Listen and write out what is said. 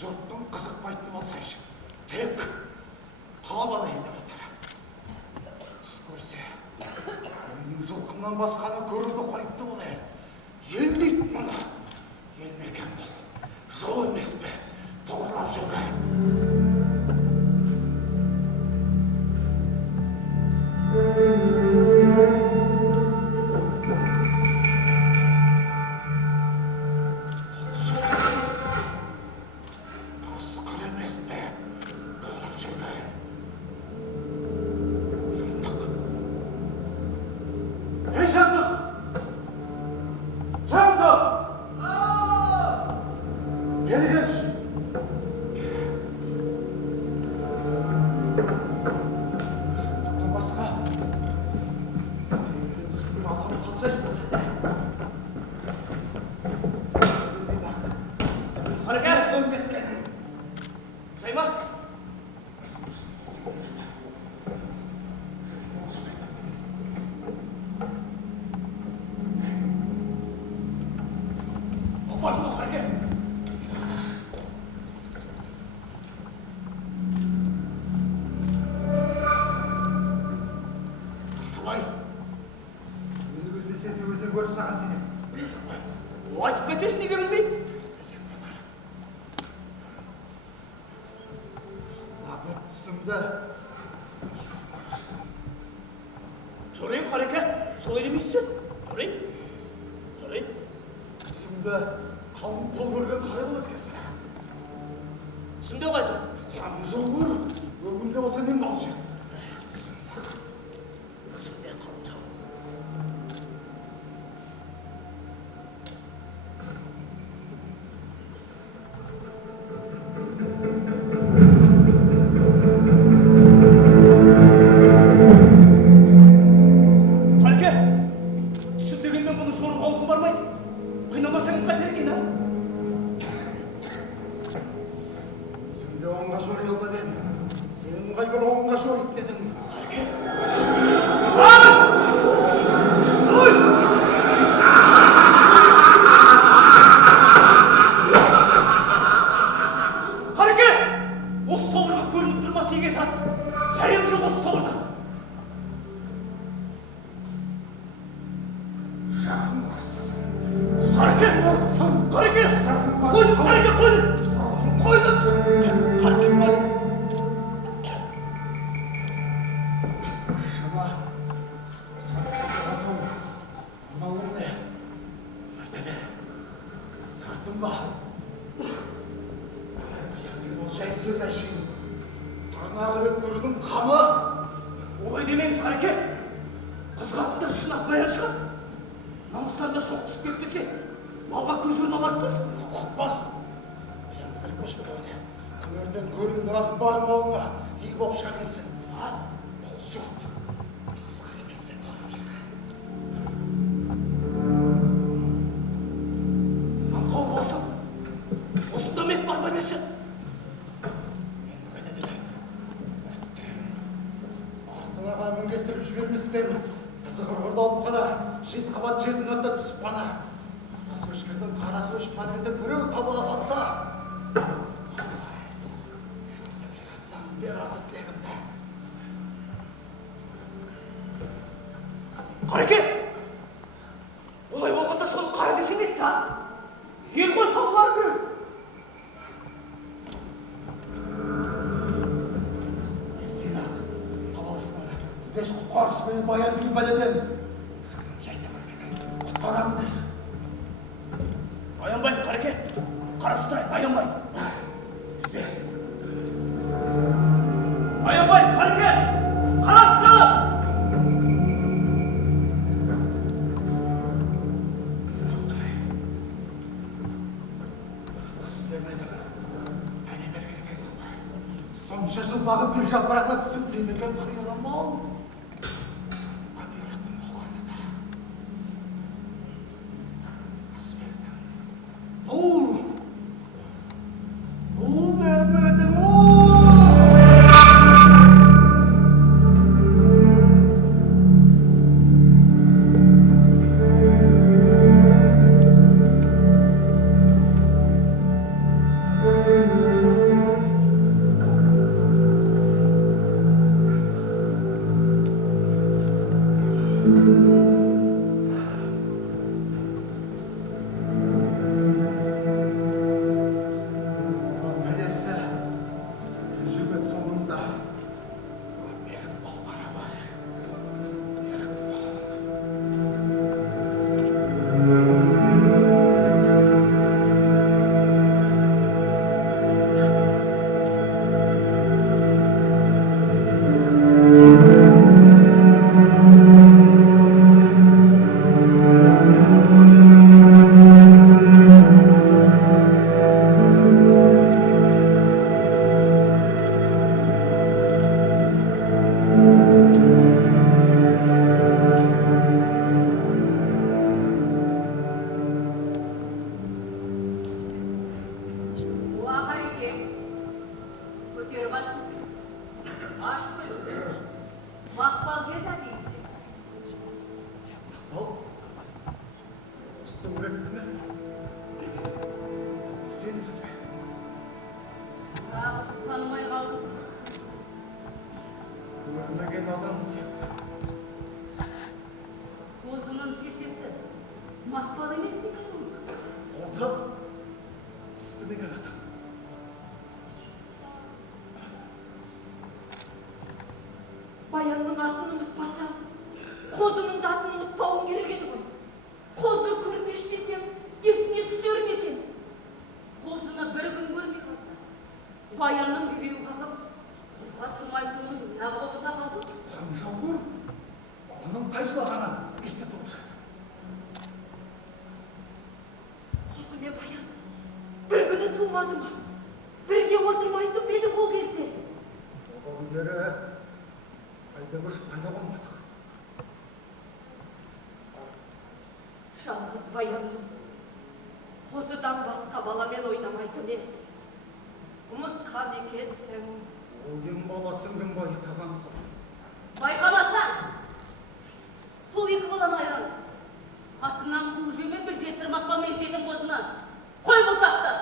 жұрттың қызықпайтын болсайшы, тек талап алайын деп отыр. Түс көрсе, менің жылқымнан басқаны көруді қойыпты болайын. Ел дейді мұны. Ел мекен бұл. Жол емес пе? Тоғырлап жүрген. Жорайын қареке, сол елемейсің? Жорайын. Түсімді қалың қол көрген қайғылы еткенсің. Түсімде қайда? Жаңы жол көр, өмірінде болса мен қалып жерді. Түсімде қалың жол. Қареке! Олай болғанда соны қара десең етті, ел ғой табылар бі? Сен-ақ табалысың бана. Бізде құтқаршы мені баяндығы бәледен. Сәлем жайда көрмеген. Құтқарамын десің. Аянбайым, Қареке. Қарасы тұрайын, аянбайым. Сізде. Аянбайым, Қареке! Қарасы тұр! Сонша жыл бағып бір жапыраққа түсіп демеген қайырым ол. Табиғаттың болғаны да. Қасбектің. Бұл бермедің Пәлесі жігіт соңында беріп бол қарабай. Беріп бол. Уақар екен, көтер басын, аш көзін, мақпал беді дейсің. Ал, үстіңірек кімі? Сенсіз бе? Тағы танымай қалдым. Көрмеген адам сияқты. Қозының шешесі, мақпал емес пе екен ол? Қозы істемеген адам. Баянның атын ұмытпасам, қозының да атын ұмытпауым керек еді ғой. Қозы көрпеш десем, есіңе түсер ме екен? Қозыны бір күн көрмей қалса, баянның бебеу қалып, қолға тұрмайтынын неғып ұмыта қалдым. Қанша көр, оның қай жылағаны есте тұрмыз. Қозы мен баян, бір күні тумады ма? Бірге отырмайтын беді ол кезде. Одан бері әлдебір пайда болмадық. Жалғыз баянның қозыдан басқа баламен ойнамайтын еді. Ұмытқан екенсің. Ойын баласын кім байқағансың? Байқамасаң, сол екі баланы айырам. Қасыңнан қуып жеумен бір жесір мақпалмен жетім қозынан. Қой бұл тақты.